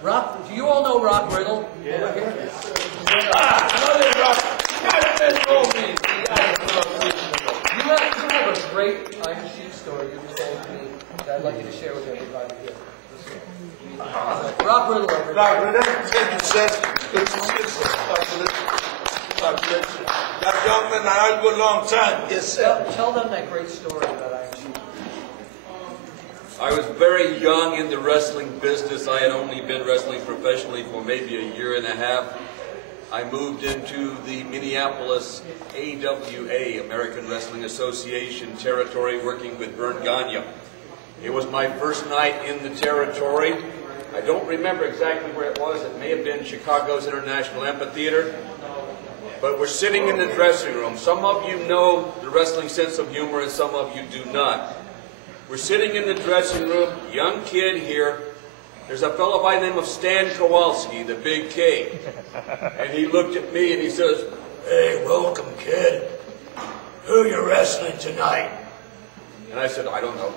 Rock, do you all know Rock Riddle? Yeah. Over here? Another Rock. You have a great Iron Sheik story you told me that I'd like you to share with everybody here. Rock Riddle over Rock here. Riddle, thank you, sir. That young man, I had a long time. Yes, sir. Tell them that great story about Iron Sheik. I was very young in the wrestling business. I had only been wrestling professionally for maybe a year and a half. I moved into the Minneapolis AWA, American Wrestling Association territory, working with Vern Gagne. It was my first night in the territory. I don't remember exactly where it was. It may have been Chicago's International Amphitheater. But we're sitting in the dressing room. Some of you know the wrestling sense of humor and some of you do not. We're sitting in the dressing room, young kid here. There's a fellow by the name of Stan Kowalski, the big K. And he looked at me and he says, "Hey, welcome, kid. Who you wrestling tonight?" And I said, "I don't know."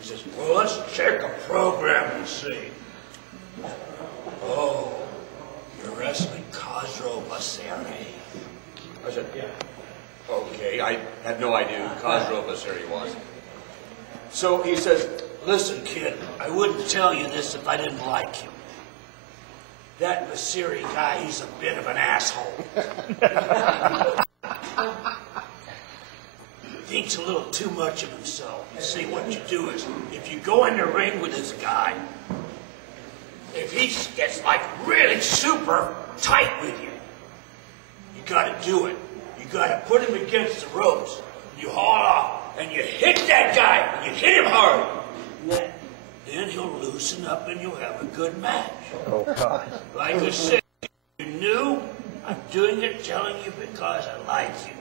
He says, "Well, let's check the program and see." "Oh, you're wrestling Khosrow Basiri." I said, "Yeah." Okay, I had no idea who Khosrow Basiri was. So he says, "Listen, kid, I wouldn't tell you this if I didn't like him. That Basiri guy, he's a bit of an asshole. Thinks a little too much of himself. You see, what you do is, if you go in the ring with this guy, if he gets like really super tight with you, you gotta do it. You gotta put him against the ropes. You haul off, and you hit that guy. You hit him hard. Then he'll loosen up, and you'll have a good match." Oh, God. Like I said, you're new. I'm doing it, telling you because I like you.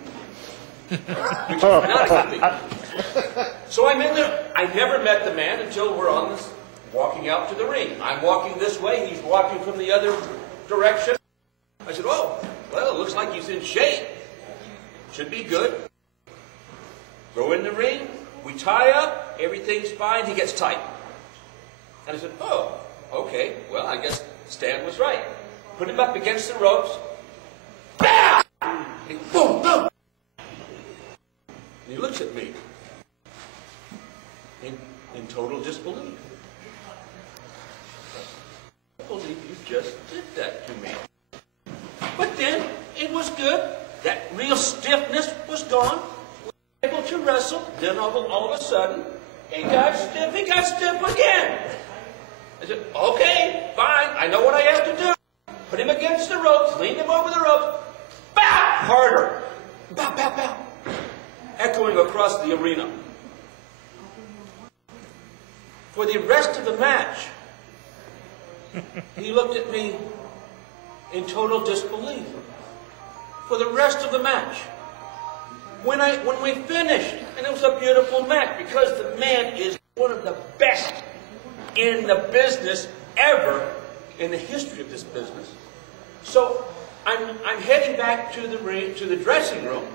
Which is not a good thing. So I'm in there. I never met the man until we're on this, walking out to the ring. I'm walking this way. He's walking from the other direction. I said, "Oh, well, it looks like he's in shape. Should be good." Go in the ring. We tie up. Everything's fine. He gets tight. And I said, "Oh, okay. Well, I guess Stan was right." Put him up against the ropes. Bam! And boom, boom. And he looks at me in total disbelief. "I believe you just did that to me." But then it was good. That real stiffness was gone. We were able to wrestle. Then all of a sudden, he got stiff. He got stiff again. I said, "Okay, fine. I know what I have to do." Put him against the ropes. Leaned him over the ropes. Bow! Harder. Bow, bow, bow. Echoing across the arena. For the rest of the match, he looked at me in total disbelief. For the rest of the match. When we finished, and it was a beautiful match, because the man is one of the best in the business ever in the history of this business. So I'm heading back to the ring, to the dressing room,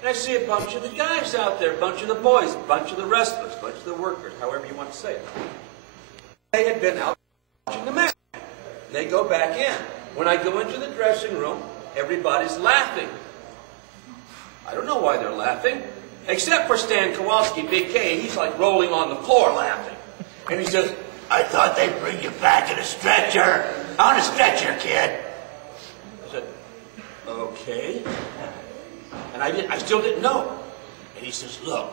and I see a bunch of the guys out there, a bunch of the boys, a bunch of the wrestlers, a bunch of the workers, however you want to say it. They had been out watching the match. They go back in. When I go into the dressing room, everybody's laughing. I don't know why they're laughing, except for Stan Kowalski, Big K. He's like rolling on the floor laughing. And he says, "I thought they'd bring you back in a stretcher. On a stretcher, kid." I said, "Okay." And I still didn't know. And he says, "Look,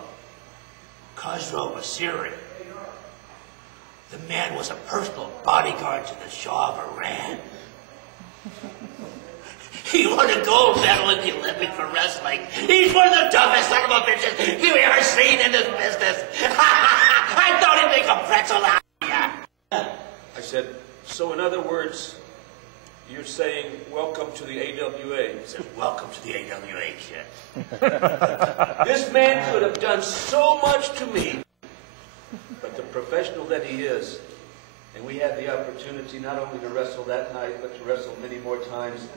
Khosrow Basiri, the man was a personal bodyguard to the Shah of Iran. He won a gold medal in the Olympics for wrestling. He's one of the toughest son of a bitches you've ever seen in this business. I thought he'd make a pretzel out of you." I said, "So in other words, you're saying welcome to the AWA?" He said, "Welcome to the AWA, kid." This man could have done so much to me, but the professional that he is, and we had the opportunity not only to wrestle that night, but to wrestle many more times.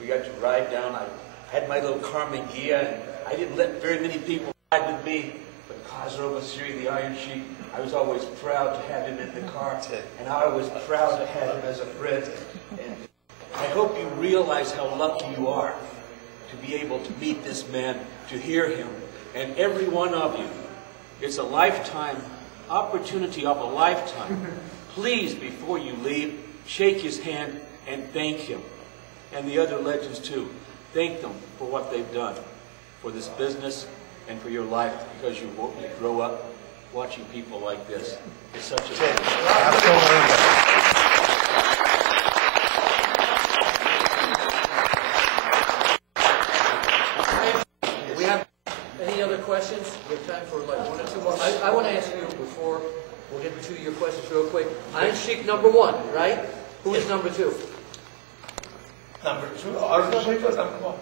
We got to ride down. I had my little Carmen Gia, and I didn't let very many people ride with me, But Khosrow Masri, the Iron Sheik, I was always proud to have him in the car, and I was proud to have him as a friend. And I hope you realize how lucky you are to be able to meet this man, to hear him, and every one of you. It's a lifetime opportunity of a lifetime. Please, before you leave, shake his hand and thank him. And the other legends too. Thank them for what they've done for this business and for your life, because you grow up watching people like this. It's such a pleasure. We have any other questions? We have time for like one or two more. I want to ask you before we'll get to your questions real quick. Iron Sheik number 1, right? Who is number 2? Number 2, Iron Sheik was number 1.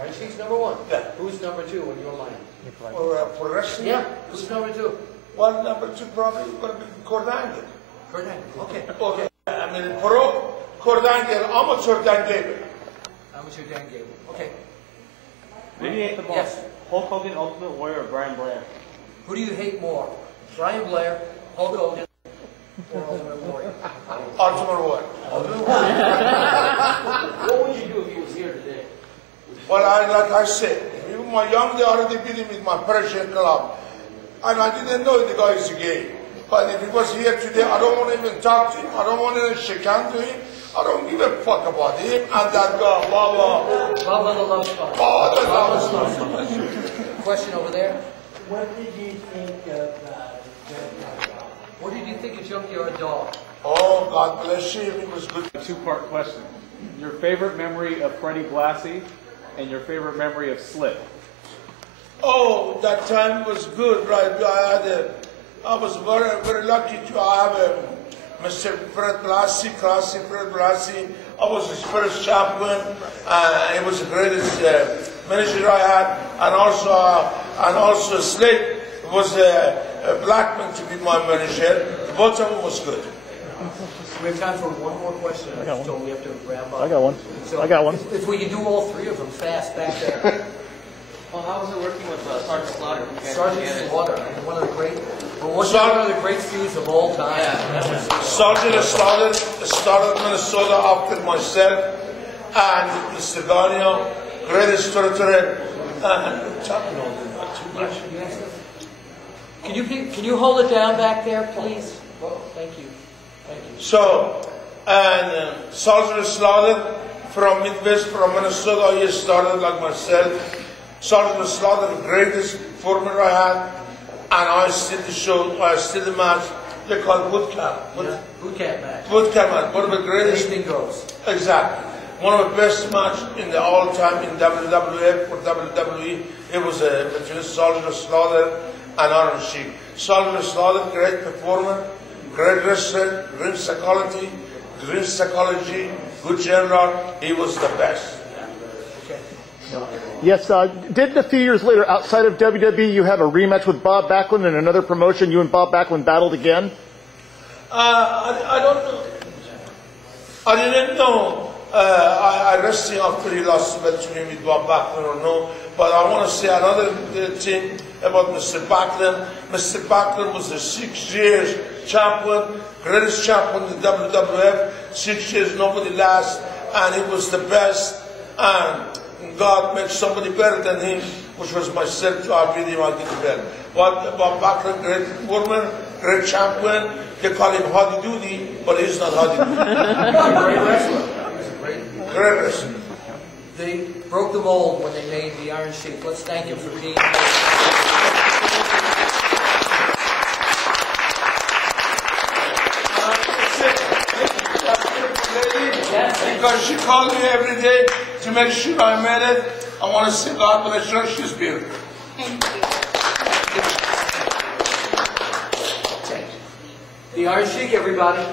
Iron Sheik's number 1. Yeah. Who's number 2 in your mind? For wrestling? Yeah. Who's number 2? Well, number 2 probably going to be Cordangle. Okay. Okay. I mean, pro Cordangle, amateur Dan Gable. Amateur Dan Gable. Okay. Who do you hate the most? Yes. Ultimate Hogan, Ultimate Warrior, or Brian Blair? Who do you hate more? Brian Blair, Hulk Hogan, or Ultimate Warrior? Ultimate Warrior. What would you do if he was here today? Well, like I said, even my young day already beat him with my Persian club. And I didn't know the guy is gay. But if he was here today, I don't want to even talk to him. I don't want to shake hands to him. I don't give a fuck about him and that guy. Baba. Baba the Love Sponge. Baba the Love Sponge. Question over there. What did you think of What did you think of Junkyard Dog? Oh, God bless him. He was good. A two-part question. Your favorite memory of Freddie Blassie and your favorite memory of Slip? Oh, that time was good, right? I was very, very lucky to have Mr. Fred Blassie, classic Fred Blassie. I was his first champion. It was the greatest manager I had, and also Slade was a black man to be my manager. Both of them was good. We have time for one more question. I got one. We have to wrap up. I got one. So I got one. If we can do all 3 of them fast back there. Well, how was it working with Sergeant Slaughter? Sergeant Slaughter, one of the great, one of the great feuds of all time. Yeah. Sergeant Slaughter started Minnesota after myself, and Mr. Gagnon, greatest storyteller, and talking on them not too much. Can you hold it down back there, please? Well, thank you. Thank you. So, and Sergeant Slaughter from Midwest, from Minnesota, he started like myself. Sergeant Slaughter, the greatest former I had, and I still the show, I still the match. They call it boot camp. Boot camp match. Boot camp match. One of the greatest. Anything goes. Exactly. One of the best match in the all time in WWF or WWE. It was between Sergeant Slaughter and Iron Sheik. Sergeant Slaughter, great performer, great wrestler, great psychology, good general. He was the best. Yes, did a few years later, outside of WWE, you have a rematch with Bob Backlund in another promotion? You and Bob Backlund battled again? I don't know. I didn't know. I wrestled after he lost the belt to me with Bob Backlund or no. But I want to say another thing about Mr. Backlund. Mr. Backlund was a 6 years champion, greatest champion in the WWF. 6 years, nobody last, and he was the best. And God made somebody better than him, which was myself. To I beat him, I get the belt. But Bob Backlund, great woman, great champion. They call him Howdy Doody, but he's not Howdy Doody. Great wrestler. Great wrestler. They broke the mold when they made the Iron Sheik. Let's thank him for being here. Because she called me every day to make sure I made it. I want to say God bless her. She's beautiful. Thank you. The Iron Sheik, everybody.